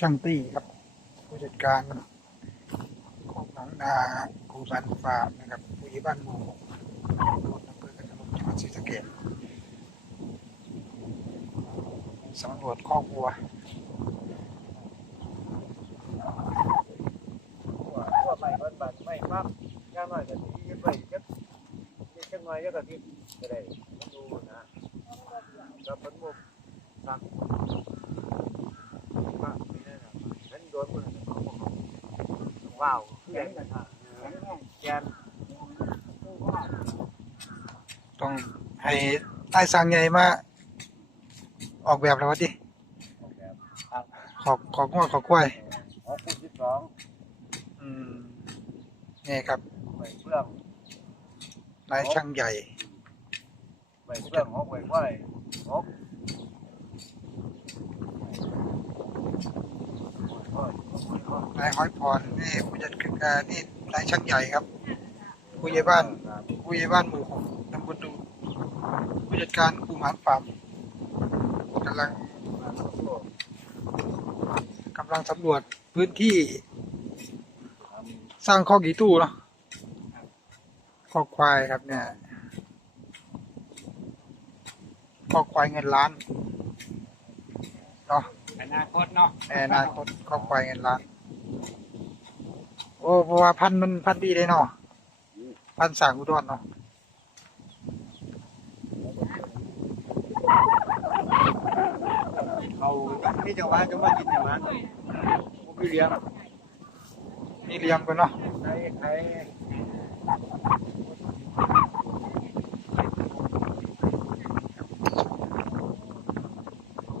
ช่างตี้ครับ ผู้จัดการของหนองนาครูบันฟาร์มนะครับผู้ใหญ่บ้านหมู่หกอำเภอกันทลุจังหวัดศรีสะเกษสำรวจคอกวัวทั่วทั่วไปเพิ่นบัดไม่ปั๊บย่างน้อยก็สิยึดไว้จักนิดจักหน่อยจักอาทิตย์ก็ได้ดูนะก็เพิ่นบ่สั่งว่านี่นะเพิ่นโดนเพิ่นเขาบอก ว้าวคือกันนะแกนต้องให้ใต้สั่งใหญ่มาออกแบบแล้ววะดิแบบขอกขอกงวดขอกกล้วยหกคูณสิบสองอืมนี่ครับใบเฟื่องนายช่างใหญ่ใบเฟื่องหกใบกล้วยหก นายห้อยพรนี่ผู้จัดการนี่นายช่างใหญ่ครับ ผู้ใหญ่บ้านผู้ใหญ่บ้านหมู่หกตำบลดูผู้จัดการภูหมานฟาร์มกำลังกำลังสำรวจพื้นที่ สร้างข้อกี่ตู้เนาะข้อควายครับเนี่ยข้อควายเงินล้านเนาะ อนาคตเนาะในอนาคตข้อกควายเงินล้าน โอ้เพราะว่าพันธุ์มันพันธุ์ดีเลยเนาะ พันธุ์สร้างอุดรเนาะ เขาที่จังหวัดจะมากินอย่างนั้นผมไปเลี้ยงมีเลี้ยงกันเนาะ ใครใคร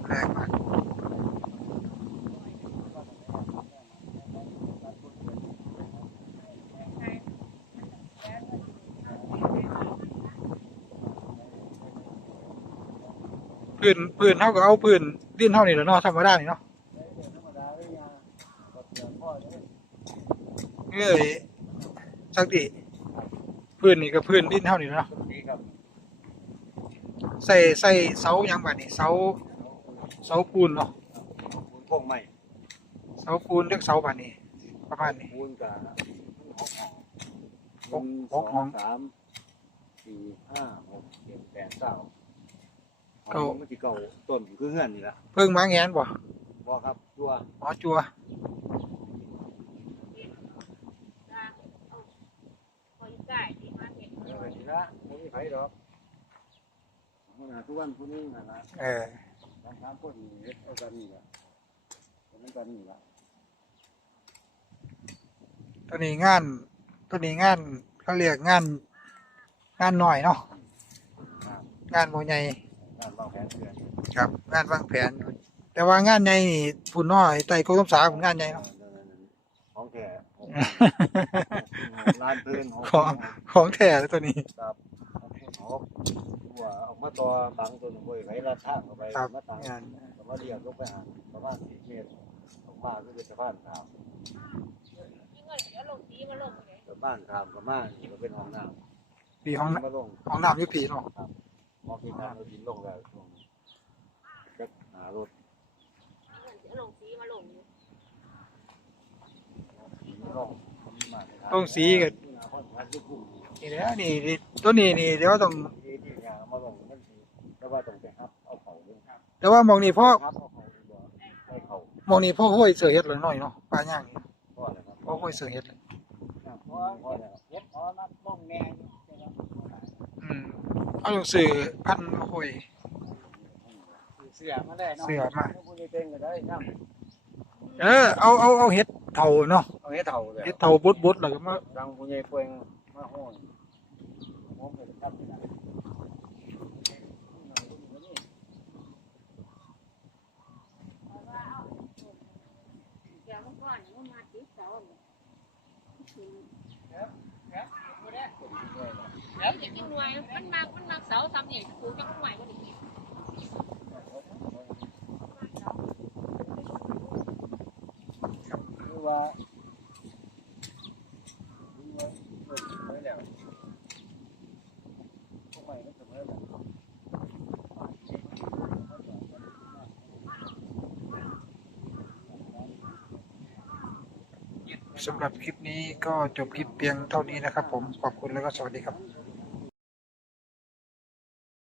แรงมาก พื้นพื้นเท่ากับเอาพื้นดิ้นเท่านี้แหล้วเนาะธรรมดานี่เนาะธรรมดาเลยยาก็เสียพ่อเลยเอ้ยสักดิพื้นนี่กับพื้นดิ้นเท่านี้แหล้วเนาะดีครับใส่ใส่เสาหยังบัดนี่เสาเสาปูนเนาะคุณพวกใหม่เสาปูนเรียกเสาบัดนี้ประมาณนี้คูณกับหกหกสหอกงห้องสามสี่ห้าหกเจ็ดแปดเก้า เอามันที่เก่าต้นคือเงื่อนนี่ละเพิ่งมาแงนบ่บอกครับตัวอ๋อจัวคนใส่ที่มาเห็นเออนี่ละไม่มีไผหรอกคนหาทุกวันคนนี้นะนะเออทำทำคนนี้เฮ็ดเอากันนี่ละเอากันนี่ละตัวนี้งานตัวนี้งานเขาเรียกงาน งานหน่อยเนาะครับงานโมใหญ่ ครับ งานวางแผน แต่ว่างานใหญ่นี่ผู้น้อยไต่กรมสาผมงานใหญ่เนาะ ของแก่ลานพื้นของ ของแท้เลยตัวนี้ ครับหกหัวออกมาตัวบังตัวหนึ่งบ่อยไหลลาดทางเข้าไปครับ มาต่างงานแต่ว่าเรียกลงไปหาประมาณสิบเมตรออกมาคือสะพานขามยิ่งเงินเดี๋ยวลงสีมาลงเลยสะพานขามประมาณนี่ก็เป็นห้องน้ปีห้องำน้ำมาลงห้องน้ำอยุปีเนาะ พอกินน้ำเราดินลงแล้วช่วงนี้ จะหารถเดี๋ยวลงสีมาลงลงมีมาเลยครับต้องสีกับนี่นะเพราะว่าลูกกุ้งนี่แหล้วนี่นี่ตัวนี้นี่เดี๋ยวต้อง ที่ที่ยางมาลงมันสิแต่ว่าต้องไปครับเอาเขาเลยครับแต่ว่ามองนี่พ่อครับเอาเขาดีกว่าได้เขามองนี่พ่อห้อยเสือเฮ็ดเลยหน่อยเนาะปลาย่างนี่เพราะอะไรครับพ่อห้อยเสือเฮ็ดเลยเพราะเพราะอะไรครับเย็บพอนัดลงแน่อืมเอาต้องซื้อพันธุ์มาห้อยเสือมาได้เนาะเสือมา ผู้ใหญ่เป็นก็ได้น้เออเอาเอาเอาเฮ็ดเถาเนาะำเอาให้เท่าเลยเฮ็ดเถาบดบดๆแล้วก็มาดังผู้ใหญ่เป่งมาห้อยผมเป็นครับนี่นะเดี๋ยวมันก่อนมันมาติดเสาแล้วอย่ากินหน่วยมันมามันมาเสาทำเนี่ยกูจะใหม่ก็ดีคือ ว่สำหรับคลิปนี้ก็จบคลิปเพียงเท่านี้นะครับผม ขอบคุณแล้วก็สวัสดีครับ